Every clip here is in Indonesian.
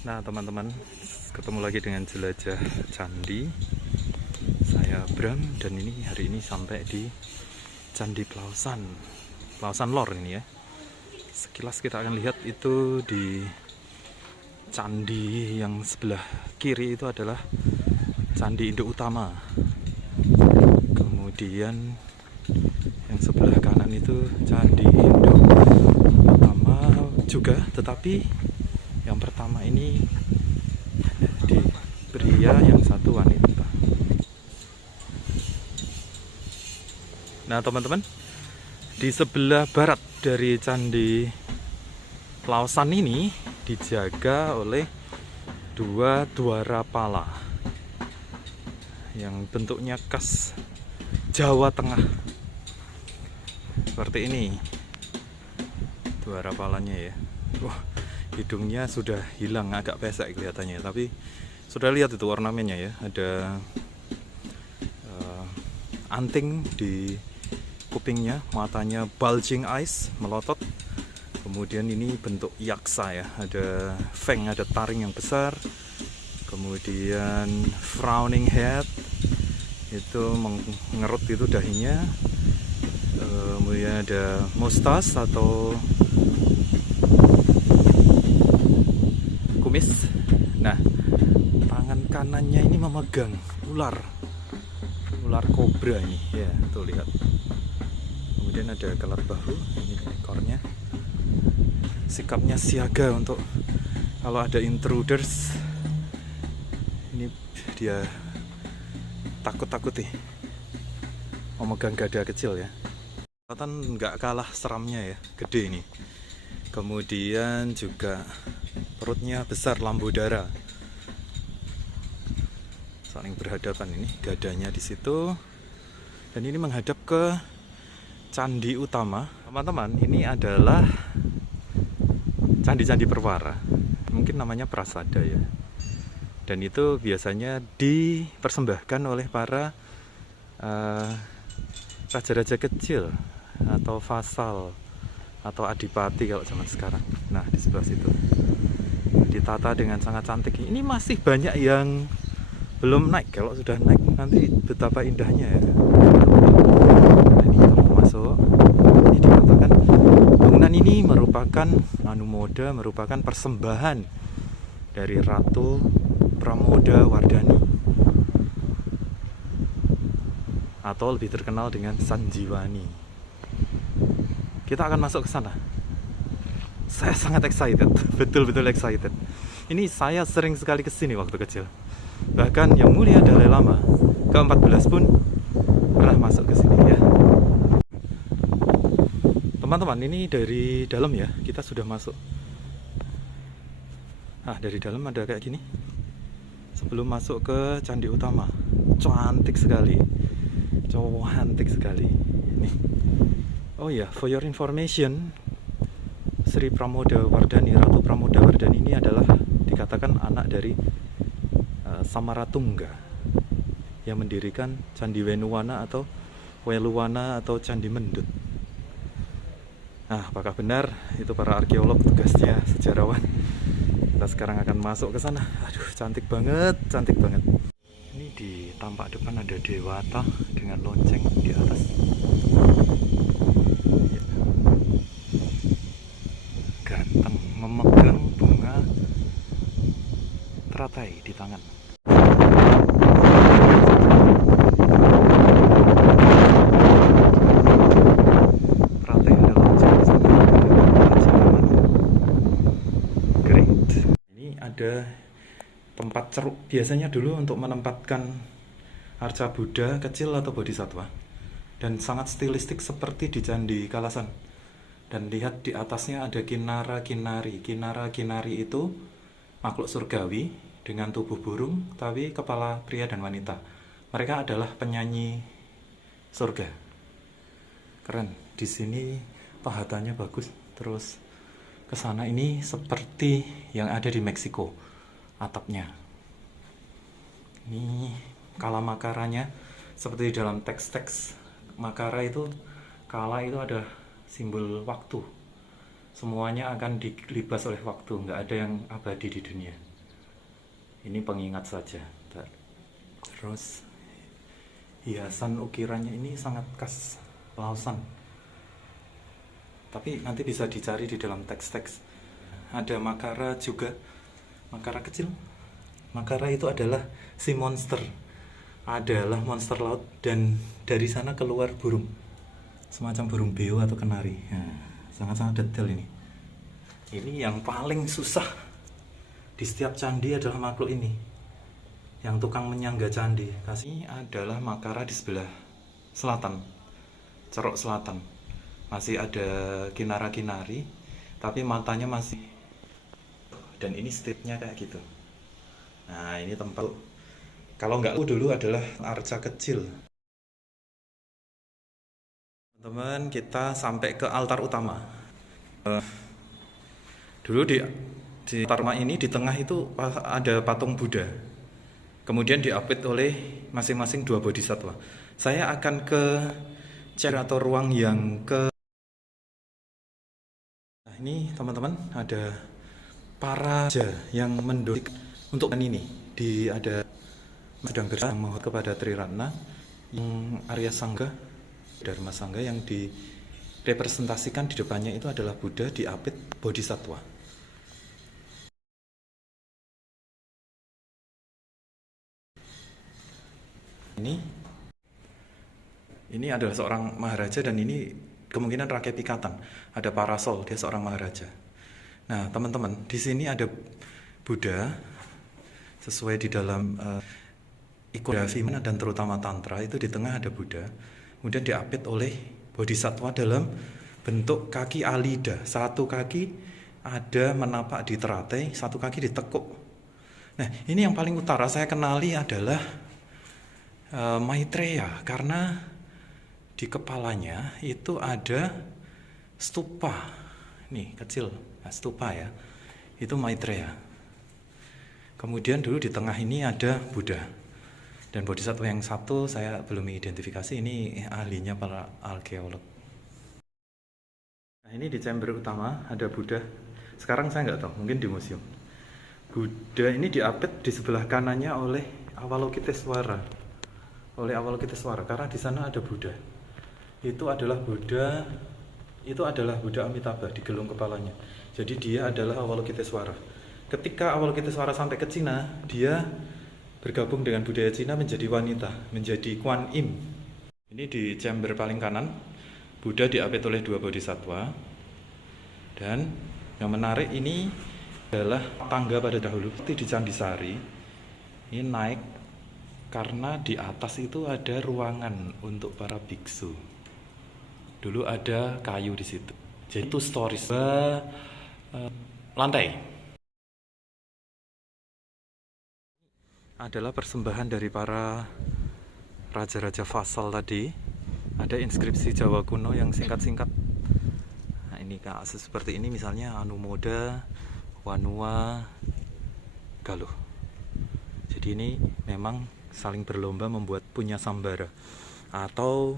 Nah teman-teman, ketemu lagi dengan jelajah candi. Saya Bram dan hari ini sampai di Candi Plausan Lor ini ya. Sekilas kita akan lihat itu di candi yang sebelah kiri itu adalah Candi Induk Utama. Kemudian yang sebelah kanan itu Candi Induk Utama juga, tetapi yang pertama ini di pria, yang satu wanita. Nah teman-teman, di sebelah barat dari Candi Plausan ini dijaga oleh dua dwarapala yang bentuknya khas Jawa Tengah. Seperti ini dwarapalanya ya. Wah, hidungnya sudah hilang, agak pesek kelihatannya, tapi sudah lihat itu ornamennya ya, ada anting di kupingnya, matanya bulging eyes, melotot. Kemudian ini bentuk yaksa ya, ada fang, ada taring yang besar. Kemudian frowning head, itu mengerut itu dahinya. Kemudian ada mustache atau kumis. Nah, tangan kanannya ini memegang ular kobra ini ya, tuh lihat. Kemudian ada kelat bahu, ini ekornya. Sikapnya siaga untuk kalau ada intruders, ini dia takut nih, memegang gada kecil ya. Kelihatan nggak kalah seramnya ya, gede ini. Kemudian juga perutnya besar, lambudara, saling berhadapan ini, gadanya di situ. Dan ini menghadap ke Candi Utama. Teman-teman, ini adalah candi-candi perwara, mungkin namanya prasada ya. Dan itu biasanya dipersembahkan oleh para raja-raja kecil atau vasal atau adipati kalau zaman sekarang. Nah, di sebelah situ ditata dengan sangat cantik. Ini masih banyak yang belum naik. Kalau sudah naik nanti betapa indahnya ya. Nah, ini kita mau masuk. Ini dikatakan bangunan ini merupakan Anumoda, merupakan persembahan dari Ratu Pramoda Wardani, atau lebih terkenal dengan Sanjiwani. Kita akan masuk ke sana. Saya sangat excited, betul-betul excited. Ini saya sering sekali kesini waktu kecil. Bahkan Yang Mulia Dalai Lama ke-14 pun pernah masuk ke sini ya. Teman-teman, ini dari dalam ya, kita sudah masuk. Nah, dari dalam ada kayak gini. Sebelum masuk ke Candi Utama, cantik sekali. Cantik sekali. Nih. Oh ya, for your information, Sri Pramoda Wardani, Ratu Pramoda Wardani ini adalah dikatakan anak dari Samaratungga yang mendirikan Candi Wenuwana atau Weluwana atau Candi Mendut. Nah, apakah benar? Itu para arkeolog tugasnya, sejarawan. Kita sekarang akan masuk ke sana. Aduh, cantik banget, cantik banget. Ini di tampak depan ada Dewata dengan lonceng di atas. Ya. Ganteng, memegang bunga teratai di tangan. Teratai ada lonceng di sana, great. Ini ada tempat ceruk, biasanya dulu untuk menempatkan arca Buddha kecil atau bodhisatwa, dan sangat stilistik seperti di Candi Kalasan. Dan lihat di atasnya ada kinara-kinari. Kinara-kinari itu makhluk surgawi dengan tubuh burung tapi kepala pria dan wanita. Mereka adalah penyanyi surga. Keren. Di sini pahatanya bagus. Terus ke sana ini seperti yang ada di Meksiko, atapnya. Ini kala makaranya seperti di dalam teks-teks Makara itu, kala itu ada simbol waktu. Semuanya akan dilibas oleh waktu, nggak ada yang abadi di dunia. Ini pengingat saja. Terus hiasan ukirannya ini sangat khas Laosan. Tapi nanti bisa dicari di dalam teks-teks. Ada Makara juga, Makara kecil. Makara itu adalah si monster, adalah monster laut, dan dari sana keluar burung, semacam burung beo atau kenari. Nah, sangat-sangat detail ini. Ini yang paling susah di setiap candi adalah makhluk ini, yang tukang menyangga candi. Ini adalah Makara di sebelah selatan, Cerok Selatan. Masih ada kinara-kinari, tapi matanya masih, dan ini state-nya kayak gitu. Nah, ini tempat, kalau nggak dulu adalah arca kecil. Teman-teman, kita sampai ke altar utama. Dulu di altar utama ini di tengah itu ada patung Buddha. Kemudian diapit oleh masing-masing 2 bodhisattva. Saya akan ke atau ruang yang ke. Nah, ini teman-teman ada para raja yang mendorong untuk ini. Ada sedang bermohon kepada Triratna, yang Arya Sangga, Dharma Sangga, yang direpresentasikan di depannya itu adalah Buddha diapit bodhisattva. Ini adalah seorang maharaja, dan ini kemungkinan rakyat pikatan. Ada parasol, dia seorang maharaja. Nah, teman-teman, di sini ada Buddha sesuai di dalam ikonografi dan terutama tantra itu di tengah ada Buddha. Kemudian diapit oleh bodhisattva dalam bentuk kaki alida. Satu kaki ada menapak di teratai, satu kaki ditekuk. Nah, ini yang paling utara saya kenali adalah Maitreya, karena di kepalanya itu ada stupa. Nih, kecil, nah, stupa ya. Itu Maitreya. Kemudian dulu di tengah ini ada Buddha. Dan bodhisattva yang satu saya belum mengidentifikasi, ini ahlinya para arkeolog. Nah, ini di chamber utama ada Buddha. Sekarang saya nggak tahu, mungkin di museum. Buddha ini diapit di sebelah kanannya oleh Avalokiteswara. Karena di sana ada Buddha. Itu adalah Buddha Amitabha di gelung kepalanya. Jadi dia adalah Avalokiteswara. Ketika Avalokiteswara sampai ke Cina, dia bergabung dengan budaya Cina menjadi wanita, menjadi Kuan Im. Ini di chamber paling kanan, Buddha diapit oleh 2 bodhisattva. Dan yang menarik ini adalah tangga pada dahulu seperti di Candi Sari. Ini naik karena di atas itu ada ruangan untuk para biksu. Dulu ada kayu di situ. Jadi itu stories lantai. Adalah persembahan dari para raja-raja vasal tadi. Ada inskripsi Jawa kuno yang singkat-singkat. Nah, ini kasus seperti ini misalnya Anumoda, Wanua, Galuh. Jadi ini memang saling berlomba membuat punya sambara atau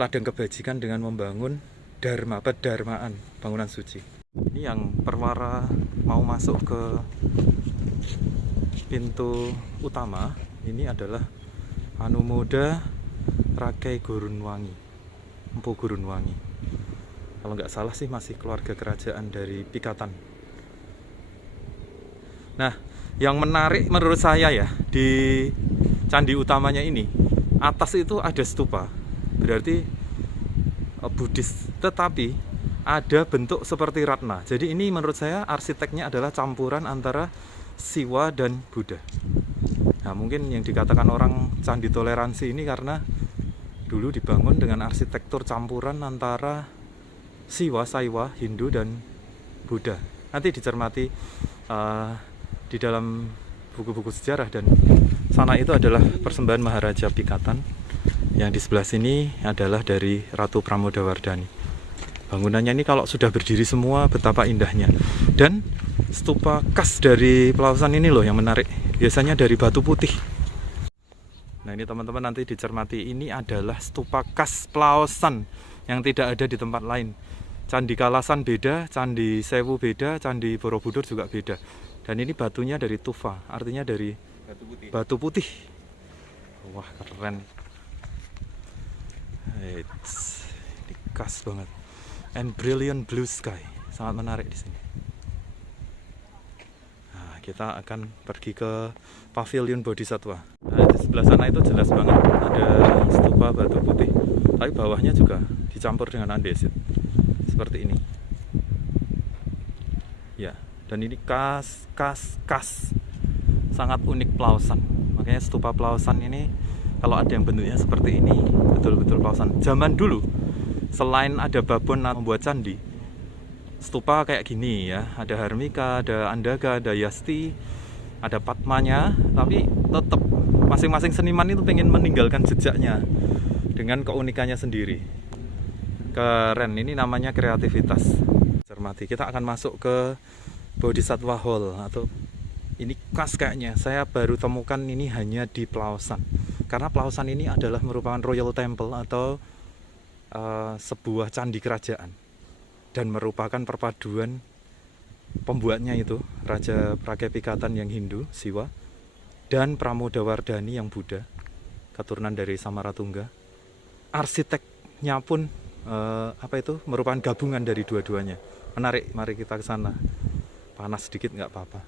ladang kebajikan dengan membangun pedharmaan, bangunan suci. Ini yang perwara mau masuk ke pintu utama, ini adalah Anumoda Rakai Gurunwangi, Empu Gurunwangi. Kalau nggak salah sih masih keluarga kerajaan dari Pikatan. Nah, yang menarik menurut saya ya, di candi utamanya ini, atas itu ada stupa, berarti Buddhis, tetapi ada bentuk seperti ratna. Jadi ini menurut saya arsiteknya adalah campuran antara Siwa dan Buddha. Nah, mungkin yang dikatakan orang candi toleransi ini karena dulu dibangun dengan arsitektur campuran antara Siwa, Saiwa, Hindu, dan Buddha. Nanti dicermati di dalam buku-buku sejarah. Dan sana itu adalah persembahan Maharaja Pikatan. Yang di sebelah sini adalah dari Ratu Pramodawardhani. Bangunannya ini kalau sudah berdiri semua betapa indahnya. Dan stupa khas dari Pelausan ini loh yang menarik. Biasanya dari batu putih. Nah, ini teman-teman nanti dicermati, ini adalah stupa khas Pelausan yang tidak ada di tempat lain. Candi Kalasan beda, Candi Sewu beda, Candi Borobudur juga beda. Dan ini batunya dari tufa, artinya dari batu putih. Wah, keren. Eits, ini khas banget. And brilliant blue sky, sangat menarik di sini. Nah, kita akan pergi ke Pavilion Bodhisattva. Nah, di sebelah sana itu jelas banget ada stupa batu putih, tapi bawahnya juga dicampur dengan andesit seperti ini. Ya, dan ini khas sangat unik Plaosan. Makanya stupa Plaosan ini kalau ada yang bentuknya seperti ini betul-betul Plaosan. Zaman dulu selain ada babon membuat candi, stupa kayak gini ya, ada Harmika, ada Andaga, ada Yasti, ada Padmanya, tapi tetap masing-masing seniman itu pengen meninggalkan jejaknya dengan keunikannya sendiri. Keren, ini namanya kreativitas. Cermati, kita akan masuk ke Bodhisattva Hall, atau ini khas kayaknya. Saya baru temukan ini hanya di Plaosan. Karena Plaosan ini adalah merupakan Royal Temple atau sebuah candi kerajaan. Dan merupakan perpaduan pembuatnya itu Raja Prakepikatan yang Hindu, Siwa, dan Pramodawardhani yang Buddha, keturunan dari Samaratungga. Arsiteknya pun merupakan gabungan dari dua-duanya. Menarik, mari kita ke sana. Panas sedikit nggak apa-apa.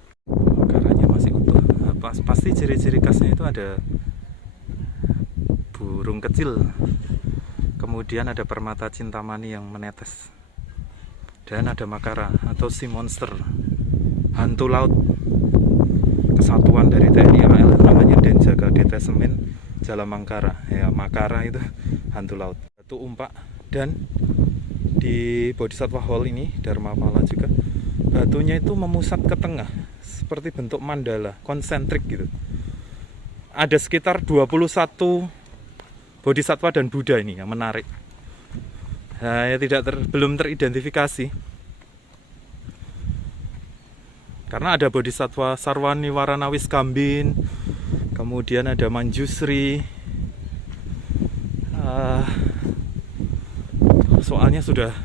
Karanya masih utuh. Pasti ciri-ciri khasnya itu ada burung kecil, kemudian ada permata cintamani yang menetes, dan ada makara atau sea monster, hantu laut kesatuan dari TNI AL, namanya Denjaga Detesmen Jalamangkara. Ya, makara itu hantu laut, batu umpak. Dan di Bodhisattva Hall ini Dharmapala juga batunya itu memusat ke tengah seperti bentuk mandala, konsentrik gitu. Ada sekitar 21 Bodhisattva dan Buddha ini yang menarik. Nah, ya belum teridentifikasi. Karena ada Bodhisattva Sarwani Waranawis Kambin, kemudian ada Manjusri. Soalnya sudah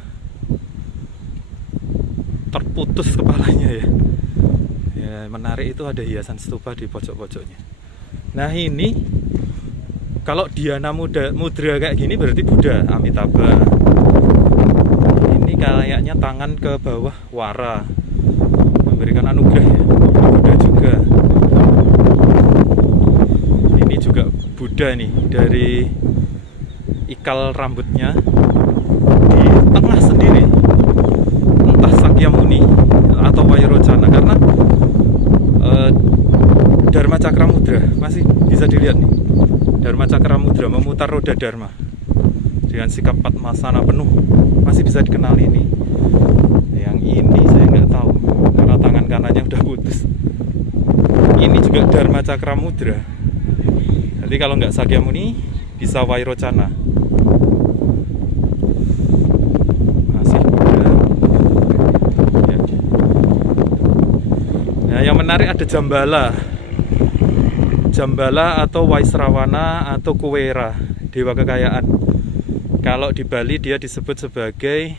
terputus kepalanya ya. Ya, menarik itu ada hiasan stupa di pojok-pojoknya. Nah, ini kalau Dhyana mudra kayak gini berarti Buddha Amitabha. Ini kayaknya tangan ke bawah wara, memberikan anugerah ya. Buddha juga. Ini juga Buddha nih, dari ikal rambutnya di tengah sendiri. Entah Sakyamuni atau Vairocana, karena Dharma Cakra Mudra masih bisa dilihat nih. Dharma Cakra Mudra memutar roda Dharma dengan sikap Padmasana penuh, masih bisa dikenali ini. Yang ini saya nggak tahu karena tangan kanannya udah putus. Ini juga Dharma Cakra Mudra. Jadi kalau nggak Sakyamuni bisa Vairocana. Masih Buddha. Ya. Nah, yang menarik ada Jambala atau Waisrawana atau Kuwera, dewa kekayaan. Kalau di Bali dia disebut sebagai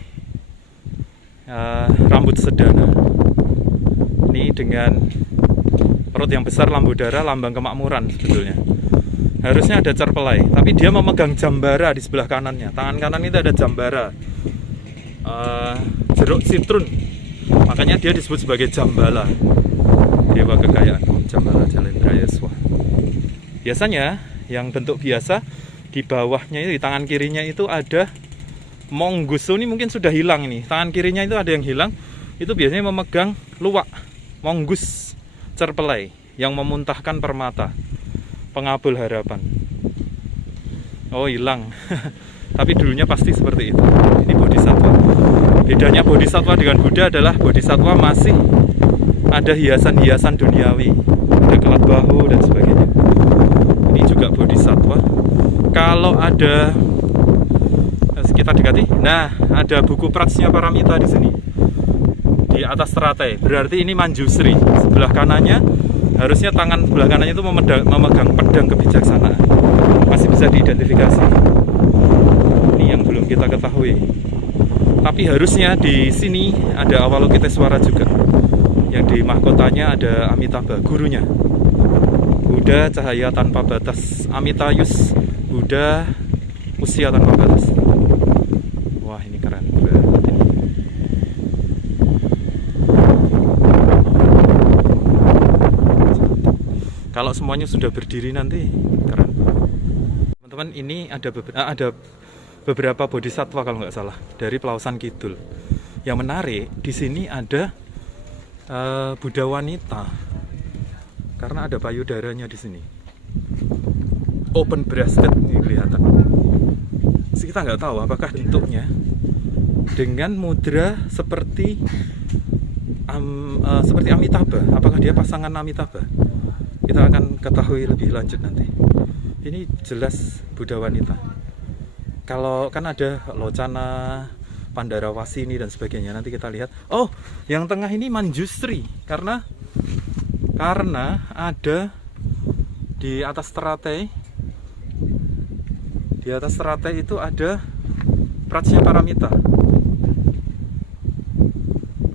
rambut sedana. Ini dengan perut yang besar, lambudara, lambang kemakmuran sebetulnya. Harusnya ada cerpelai, tapi dia memegang jambara di sebelah kanannya. Tangan kanan itu ada jambara, jeruk citrun. Makanya dia disebut sebagai Jambala, dewa kekayaan. Jambala Jalendrayaswa. Biasanya yang bentuk biasa di bawahnya itu, di tangan kirinya itu ada monggus. Ini mungkin sudah hilang nih. Tangan kirinya itu ada yang hilang. Itu biasanya memegang luwak, monggus cerpelai yang memuntahkan permata, pengabul harapan. Oh, hilang. Tapi dulunya pasti seperti itu. Ini Bodhisattva. Bedanya Bodhisattva dengan Buddha adalah Bodhisattva masih ada hiasan-hiasan duniawi, ada kelat bahu dan sebagainya. Ini juga Bodhisattva. Kalau ada kita dekati, nah ada buku Pratsnya Paramita di sini, di atas teratai. Berarti ini Manjusri. Sebelah kanannya harusnya tangan sebelah kanannya itu memegang pedang kebijaksanaan. Masih bisa diidentifikasi. Ini yang belum kita ketahui. Tapi harusnya di sini ada Avalokiteswara juga. Yang di mahkotanya ada Amitabha, gurunya. Buddha cahaya tanpa batas, Amitayus, Buddha usia tanpa batas. Wah, ini keren banget ini. Kalau semuanya sudah berdiri nanti keren. Teman-teman, ini ada beberapa bodhisatwa kalau nggak salah dari Pelausan Kidul. Yang menarik di sini ada Buddha wanita karena ada payudaranya di sini. Open breasted ini kelihatan. Kita nggak tahu apakah bentuknya dengan mudra seperti Amitabha. Apakah dia pasangan Amitabha? Kita akan ketahui lebih lanjut nanti. Ini jelas Buddha wanita. Kalau kan ada Locana, Pandarawasini dan sebagainya. Nanti kita lihat. Oh, yang tengah ini Manjusri karena ada di atas teratai. Di atas teratai itu ada Prajnaparamita.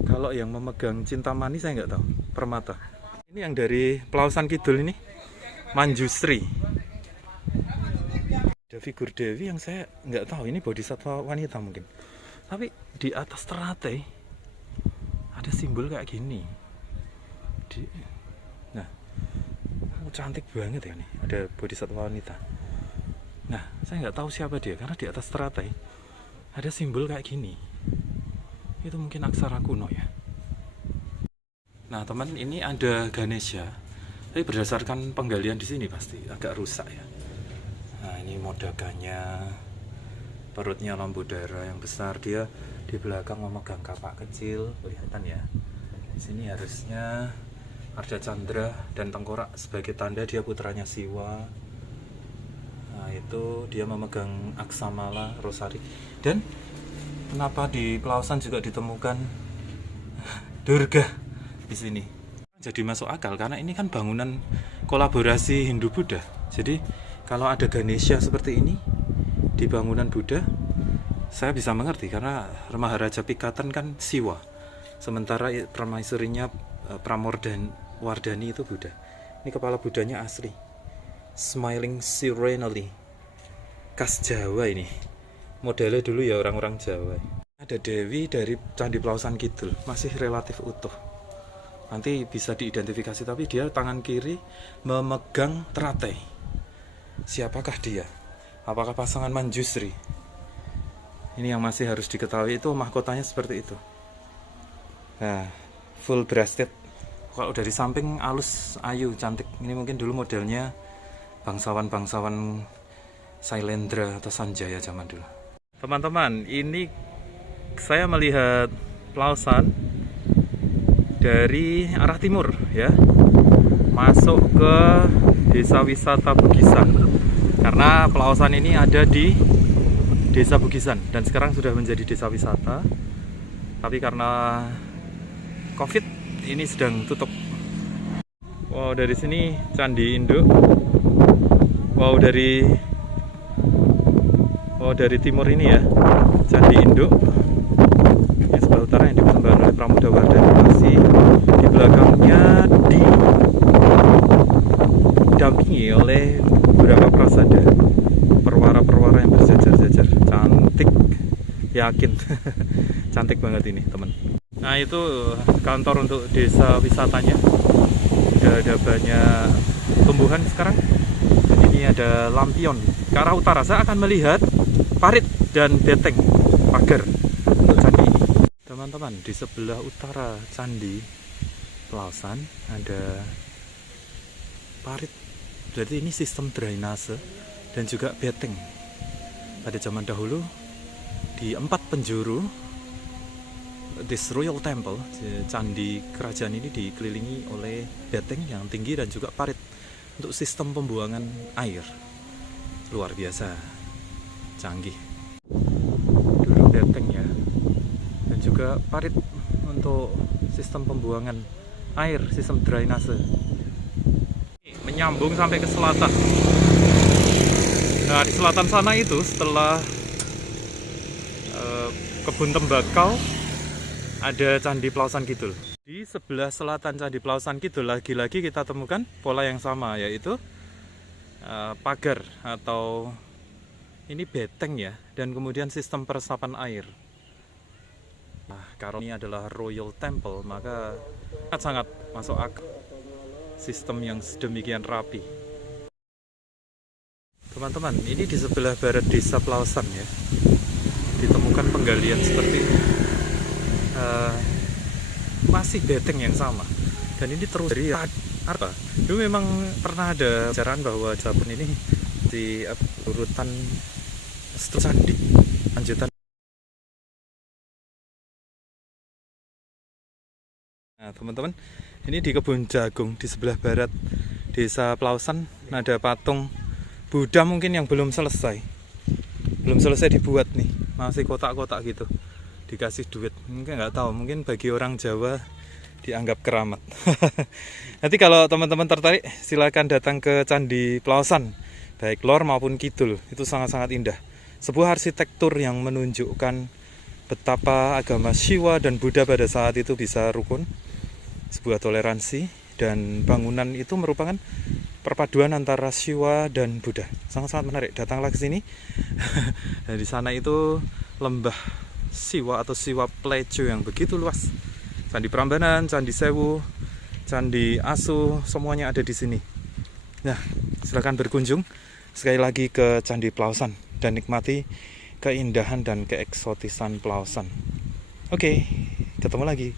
Kalau yang memegang Cintamani saya nggak tahu. Permata. Ini yang dari Pelausan Kidul ini Manjusri. Ada figur Dewi yang saya nggak tahu. Ini bodhisatwa wanita mungkin. Tapi di atas teratai ada simbol kayak gini. Nah, cantik banget ya nih. Ada bodhisatwa wanita. Nah, saya nggak tahu siapa dia karena di atas teratai ada simbol kayak gini. Itu mungkin aksara kuno ya. Nah, teman, ini ada Ganesha. Tapi berdasarkan penggalian di sini pasti agak rusak ya. Nah, ini modaganya. Perutnya Lambudara yang besar, dia di belakang memegang kapak kecil, kelihatan ya. Di sini harusnya Arda Chandra dan tengkorak sebagai tanda dia putranya Siwa. Nah, itu dia memegang Aksamala Rosari. Dan kenapa di Pelausan juga ditemukan Durga di sini? Jadi masuk akal karena ini kan bangunan kolaborasi Hindu-Buddha. Jadi kalau ada Ganesha seperti ini di bangunan Buddha, saya bisa mengerti karena Maharaja Pikatan kan Siwa, sementara permaisurinya Pramodawardhani itu Buddha. Ini kepala Buddhanya asli, smiling serenely, khas Jawa ini. Modelnya dulu ya orang-orang Jawa. Ada Dewi dari Candi Pelausan Kidul, masih relatif utuh. Nanti bisa diidentifikasi, tapi dia tangan kiri memegang teratai. Siapakah dia? Apakah pasangan Manjusri? Ini yang masih harus diketahui, itu mahkotanya seperti itu. Nah, full breasted. Kalau dari samping halus, ayu, cantik. Ini mungkin dulu modelnya bangsawan-bangsawan Sailendra atau Sanjaya zaman dulu. Teman-teman, ini saya melihat Pelausan dari arah timur ya. Masuk ke desa wisata Bugisan. Karena Pelausan ini ada di desa Bugisan dan sekarang sudah menjadi desa wisata. Tapi karena COVID ini sedang tutup. Wow, dari sini Candi Induk. Wow, dari timur ini ya Candi Induk. Yang sebelah utara yang dipersembahkan oleh Pramodawardhani masih di belakangnya didampingi oleh beberapa prasada, perwara-perwara yang berjajar-jajar, cantik, yakin. Cantik banget ini teman. Nah, itu kantor untuk desa wisatanya. Ada banyak tumbuhan sekarang. Dan ini ada lampion ke arah utara. Saya akan melihat parit dan beteng pagar untuk candi ini. Teman-teman, di sebelah utara Candi Pelausan ada parit. Berarti ini sistem drainase dan juga beteng. Pada zaman dahulu di 4 penjuru this royal temple, candi kerajaan ini dikelilingi oleh beteng yang tinggi dan juga parit untuk sistem pembuangan air. Luar biasa, canggih. Dulu beteng ya, dan juga parit untuk sistem pembuangan air, sistem drainase. Menyambung sampai ke selatan. Nah, di selatan sana itu setelah kebun tembakau, ada Candi Plausan Kidul. Di sebelah selatan Candi Plausan Kidul lagi-lagi kita temukan pola yang sama, yaitu pagar atau ini beteng ya, dan kemudian sistem peresapan air. Nah, karena ini adalah Royal Temple, maka sangat masuk akal sistem yang sedemikian rapi. Teman-teman, ini di sebelah barat desa Plausan ya, ditemukan penggalian seperti ini. Masih beteng yang sama, dan ini terus dari apa? Dulu memang pernah ada ajaran bahwa Japun ini di urutan candi lanjutan. Nah teman-teman, ini di kebun jagung di sebelah barat desa Plausan ada patung Buddha mungkin yang belum selesai dibuat nih, masih kotak-kotak gitu, dikasih duit, mungkin nggak tahu, mungkin bagi orang Jawa dianggap keramat. Nanti kalau teman-teman tertarik silakan datang ke Candi Plausan, baik lor maupun kidul, itu sangat-sangat indah. Sebuah arsitektur yang menunjukkan betapa agama Shiva dan Buddha pada saat itu bisa rukun, sebuah toleransi, dan bangunan itu merupakan perpaduan antara Shiva dan Buddha. Sangat-sangat menarik, datanglah ke sini. Dan di sana itu lembah Siwa atau Siwa Plecu yang begitu luas. Candi Prambanan, Candi Sewu, Candi Asu, semuanya ada di sini. Nah, silakan berkunjung sekali lagi ke Candi Plausan dan nikmati keindahan dan keeksotisan Plausan. Oke, ketemu lagi.